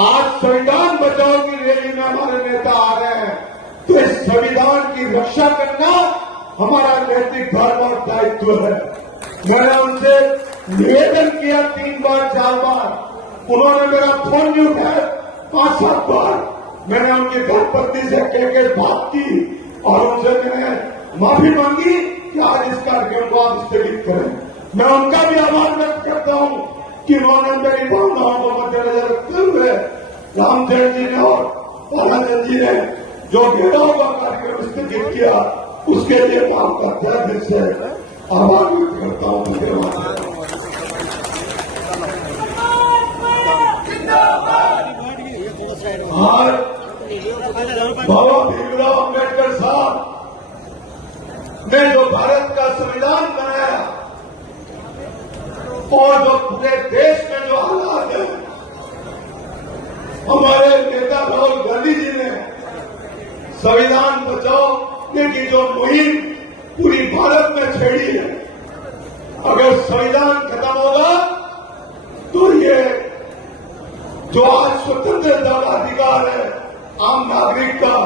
आज संविधान बचाओ की रैली में हमारे नेता आ रहे हैं, तो इस संविधान की रक्षा करना हमारा नैतिक धर्म और दायित्व है। मैंने उनसे निवेदन किया 3 बार 4 बार, उन्होंने मेरा फोन नहीं उठाया 5-7 बार। मैंने उनकी धर्मपत्नी से कह बात की और उनसे मैंने माफी मांगी कि आज इस कार्यक्रम को आप स्थगित करें। मैं उनका भी आभार व्यक्त करता हूं कि उन्होंने मेरी भावनाओं को मद्देनजर रखते हुए रामचंद्र जी ने और बालाचंद जी ने जो घेराव का कार्यक्रम स्थगित किया, उसके लिए मैं आपका तहे दिल से आभार व्यक्त करता हूं। धन्यवाद। आज बाबा भीमराव अम्बेडकर साहब ने जो भारत का संविधान बनाया और जो पूरे देश में जो हालात है, हमारे नेता राहुल गांधी जी ने संविधान बचाओ की जो मुहिम पूरी भारत में छेड़ी है, अगर संविधान खत्म होगा तो ये जो आज स्वतंत्रता का अधिकार है आम नागरिक का,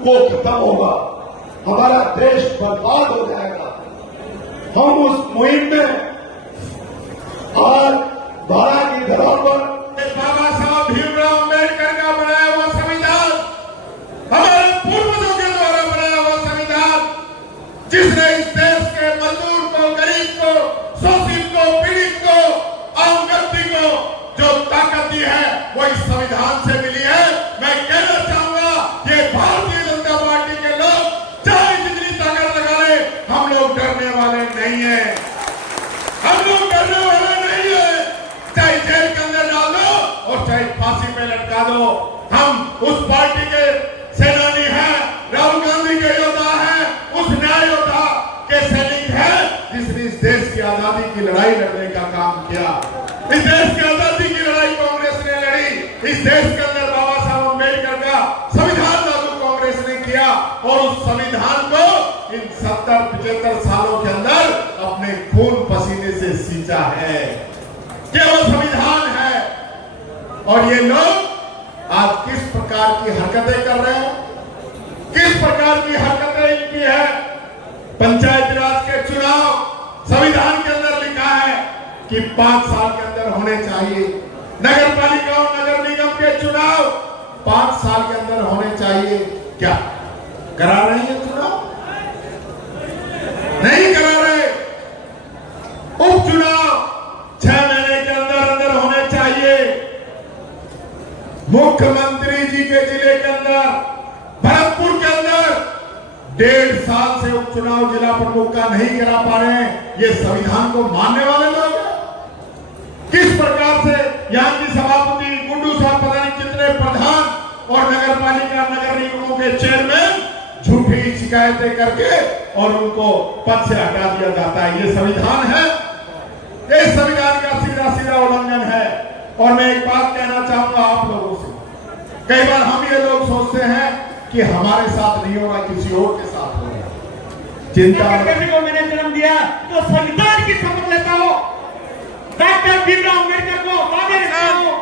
वो खत्म होगा, हमारा देश बर्बाद हो जाएगा। हम उस मुहिम में आज 12 की धरा पर बाबा साहब भीमराव अम्बेडकर का बनाया हुआ संविधान, हमारे पूर्वजों के द्वारा बनाया हुआ संविधान, जिसने इस देश के मजदूर को, गरीब को, शोषित को, पीड़ित को, आम व्यक्ति को जो ताकत दी है वो इस संविधान से मिली है। मैं कहना चाहूंगा ये भारतीय जनता पार्टी के लोग चाहे जितनी ताकत लगा ले, हम लोग डरने वाले नहीं है, हम लोग डरने वाले नहीं है। चाहे जेल के अंदर डाल दो और चाहे फांसी पे लटका दो, हम उस पार्टी के सेनानी हैं, राहुल गांधी के योद्धा हैं, उस न्याय योद्धा के सैनिक हैं जिसने इस देश की आजादी की लड़ाई लड़ने का काम किया। इस देश की आजादी की लड़ाई कांग्रेस ने लड़ी। इस देश के अंदर बाबा साहब अम्बेडकर का संविधान लागू कांग्रेस ने किया और उस संविधान को इन 70-75 सालों के अंदर अपने खून पसीने से सींचा है। ये वो संविधान है और ये लोग आज किस प्रकार की हरकतें कर रहे हैं, किस प्रकार की हरकतें इनकी है। पंचायती राज के चुनाव संविधान के अंदर लिखा है कि 5 साल के अंदर होने चाहिए। नगर पालिका और नगर निगम के चुनाव 5 साल के अंदर होने चाहिए। क्या करा रहे हैं चुनाव? नहीं करा रहे। उपचुनाव 6 महीने के अंदर अंदर होने चाहिए। मुख्यमंत्री जी के जिले के अंदर, भरतपुर के अंदर 1.5 साल से उपचुनाव जिला प्रमुख का नहीं करा पा रहे हैं। ये संविधान को मानने वाले लोग हैं। किस प्रकार से यहाँ की सभापति गुड्डू साहब, पता नहीं कितने प्रधान और नगर पालिका नगर निगमों के चेयरमैन झूठी शिकायतें करके और उनको पद से हटा दिया जाता है। ये संविधान है, ये संविधान का सीधा सीधा उल्लंघन है। और मैं एक बात कहना चाहूंगा आप लोगों से, कई बार हम ये लोग सोचते हैं कि हमारे साथ नहीं होगा, किसी और के साथ होगा। चिंता को मैंने जन्म दिया तो संविधान की शपथ लेता हूं, डॉक्टर भीमराव अम्बेडकर को सामने रखता हूं,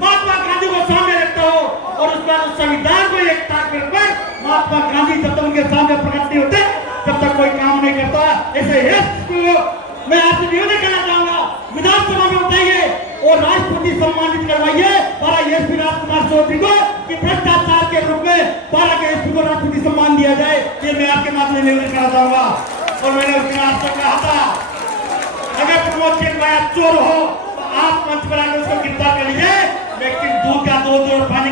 महात्मा गांधी को सामने रखता हूं और उसके बाद संविधान को एक ताक पर महात्मा गांधी जब तक उनके सामने प्रकट नहीं होते तब तक कोई काम नहीं करता। ऐसे मैं आपसे निवेदन करना चाहूंगा, विधानसभा में उठाइए और राष्ट्रपति सम्मानित करवाइए 12 एसपी राजकुमार चौधरी को कि भ्रष्टाचार के रूप में 12 के एसपी को राष्ट्रपति सम्मान दिया जाए। ये मैं आपके माध्यम से निवेदन करना चाहूंगा। और मैंने उसके आपसे कहा था, अगर प्रमोद चिन्मया चोर हो तो आप मंच पर आकर उसको गिरफ्तार कर लीजिए, लेकिन दूध का दूध और पानी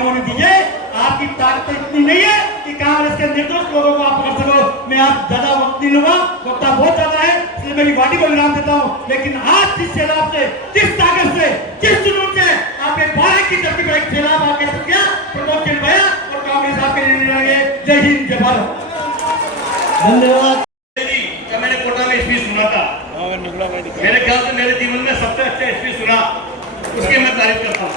होने दीजिए। आपकी ताकत इतनी नहीं है कि कांग्रेस के निर्दोष लोगों को आप पकड़ सको। मैं आप ज्यादा वक्त नहीं लूंगा, वक्त बहुत ज्यादा है, इसलिए मेरी वाणी को विराम देता हूँ। लेकिन आज जिस सैलाब से, जिस ताकत से, जिस जुनून से आपने 12 की धरती पर एक सैलाब आके किया, प्रमोद चिन्मया और कांग्रेस आपके लिए लड़ेंगे। जय हिंद, जय भारत। धन्यवाद। मैंने कोटा में स्पीच सुना था, मेरे ख्याल से मेरे जीवन में सबसे अच्छा स्पीच सुना, उसकी मैं तारीफ करता हूँ।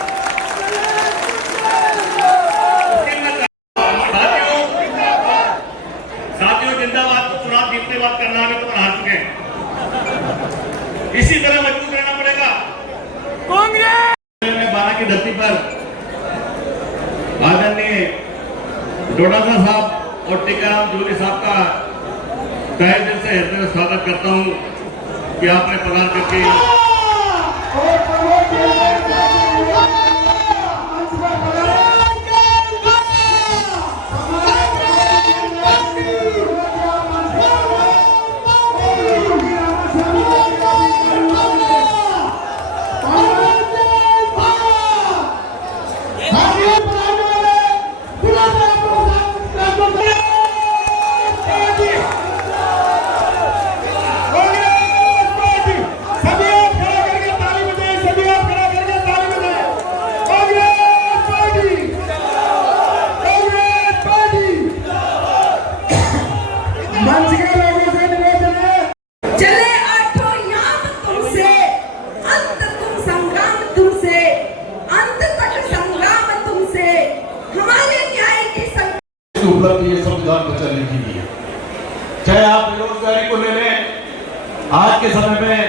साथियों जिंदाबाद। चुनाव जीतने बात करना है तो हार चुके हैं, इसी तरह मजबूत रहना पड़ेगा। कांग्रेस में 12 की धरती पर डोडासा साहब और टीकाराम जूली साहब का तहे दिल से हृदय स्वागत करता हूँ कि आपने प्रदान करके उपलब्धि ये संविधान को चलने की लिए, चाहे आप बेरोजगारी को ले लें। आज के समय में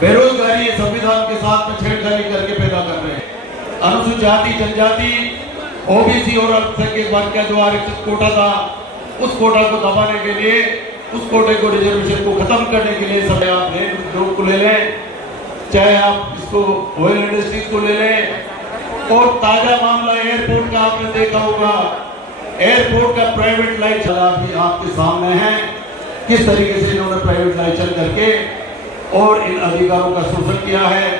बेरोजगारी संविधान के साथ में छेड़छाड़ी करके पैदा कर रहे हैं। अनुसूचित जाति जनजाति ओबीसी और अल्पसंख्यक वर्ग का जो आरक्षित कोटा था, उस कोटा को दबाने के लिए, उस कोटे को रिजर्वेशन को खत्म करने के लिए सब आप रेल उद्योग को ले लें, चाहे आप इसको ऑयल इंडस्ट्रीज को ले लें। और ताजा मामला एयरपोर्ट का आपने देखा होगा, एयरपोर्ट का प्राइवेट लाइसेंस भी आपके सामने है, किस तरीके से इन्होंने प्राइवेट लाइसेंस करके और इन अधिकारों का शोषण किया है।